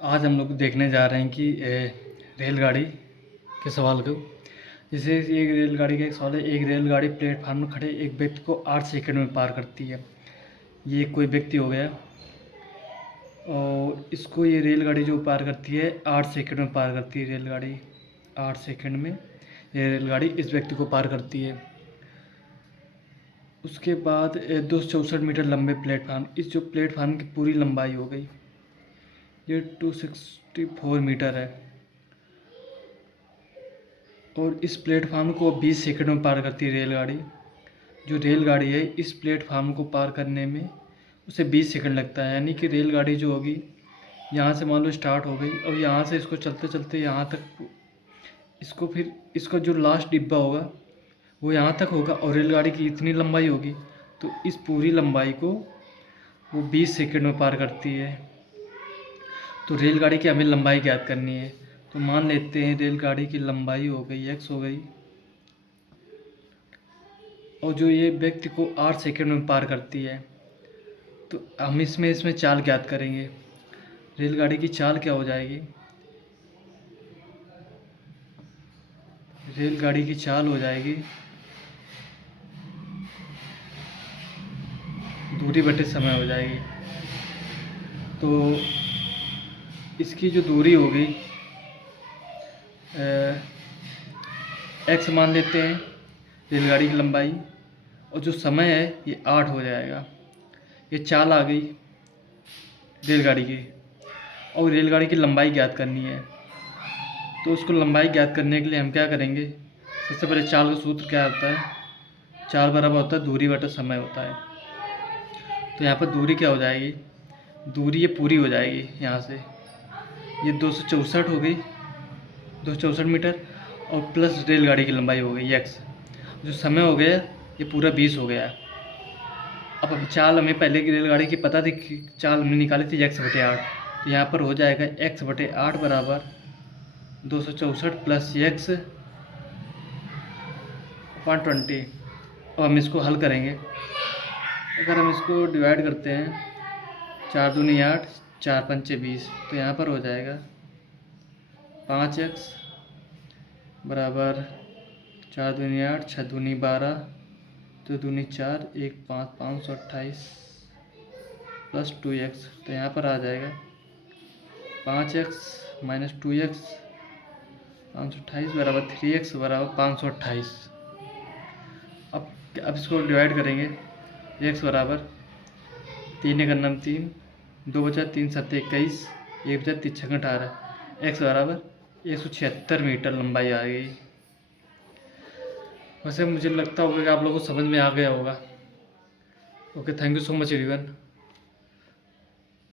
आज हम लोग देखने जा रहे हैं कि रेलगाड़ी के सवाल को। जैसे एक रेलगाड़ी का एक सवाल है। एक रेलगाड़ी प्लेटफार्म में खड़े एक व्यक्ति को 8 सेकंड में पार करती है। ये कोई व्यक्ति हो गया और इसको ये रेलगाड़ी जो पार करती है 8 सेकंड में पार करती है। रेलगाड़ी 8 सेकंड में ये रेलगाड़ी इस व्यक्ति को पार करती है। उसके बाद 264 मीटर लंबे प्लेटफार्म, इस जो प्लेटफार्म की पूरी लंबाई हो गई ये 264 मीटर है और इस प्लेटफार्म को 20 सेकंड में पार करती है रेलगाड़ी। जो रेलगाड़ी है इस प्लेटफार्म को पार करने में उसे 20 सेकंड लगता है। यानी कि रेलगाड़ी जो होगी यहाँ से मान लो स्टार्ट हो गई और यहाँ से इसको चलते चलते यहाँ तक, इसको फिर इसका जो लास्ट डिब्बा होगा वो यहाँ तक होगा और रेलगाड़ी की इतनी लंबाई होगी तो इस पूरी लंबाई को वो 20 सेकंड में पार करती है। तो रेलगाड़ी की हमें लंबाई ज्ञात करनी है। तो मान लेते हैं रेलगाड़ी की लंबाई हो गई x हो गई और जो ये व्यक्ति को 8 सेकंड में पार करती है। तो हम इसमें चाल ज्ञात करेंगे। रेलगाड़ी की चाल क्या हो जाएगी? रेलगाड़ी की चाल हो जाएगी दूरी बटे समय हो जाएगी। तो इसकी जो दूरी होगी x मान लेते हैं रेलगाड़ी की लंबाई और जो समय है ये 8 हो जाएगा। ये चाल आ गई रेलगाड़ी की और रेलगाड़ी की लंबाई ज्ञात करनी है। तो उसको लंबाई ज्ञात करने के लिए हम क्या करेंगे? सबसे पहले चाल का सूत्र क्या होता है? चाल बराबर होता है दूरी बटा समय होता है। तो यहाँ पर दूरी क्या हो जाएगी? दूरी ये पूरी हो जाएगी। यहाँ से ये 264 हो गई, 264 मीटर और प्लस रेलगाड़ी की लंबाई हो गई x। जो समय हो गया ये पूरा 20 हो गया। अब चाल हमें पहले की रेलगाड़ी की पता थी कि चाल हमने निकाली थी x बटे 8। तो यहाँ पर हो जाएगा x बटे 8 बराबर 264 प्लस x अपॉन 20। अब हम इसको हल करेंगे। अगर हम इसको डिवाइड करते हैं 4 दूनी 8, 4 पंचे 20, तो यहाँ पर हो जाएगा 5x बराबर 4 दूनी 8, 6 दूनी 12, 2 दूनी 4, 1 5, 528 प्लस 2x। तो यहाँ पर आ जाएगा 5x माइनस 2x 528 बराबर 3x बराबर 528। अब इसको डिवाइड करेंगे। x बराबर 3 एक अन्नम 3, 2 बचा 3 7 21, 1 बचा 3 6 18। x बराबर 176 मीटर लंबाई आ गई। वैसे मुझे लगता होगा कि आप लोगों को समझ में आ गया होगा। Okay, thank you so much everyone.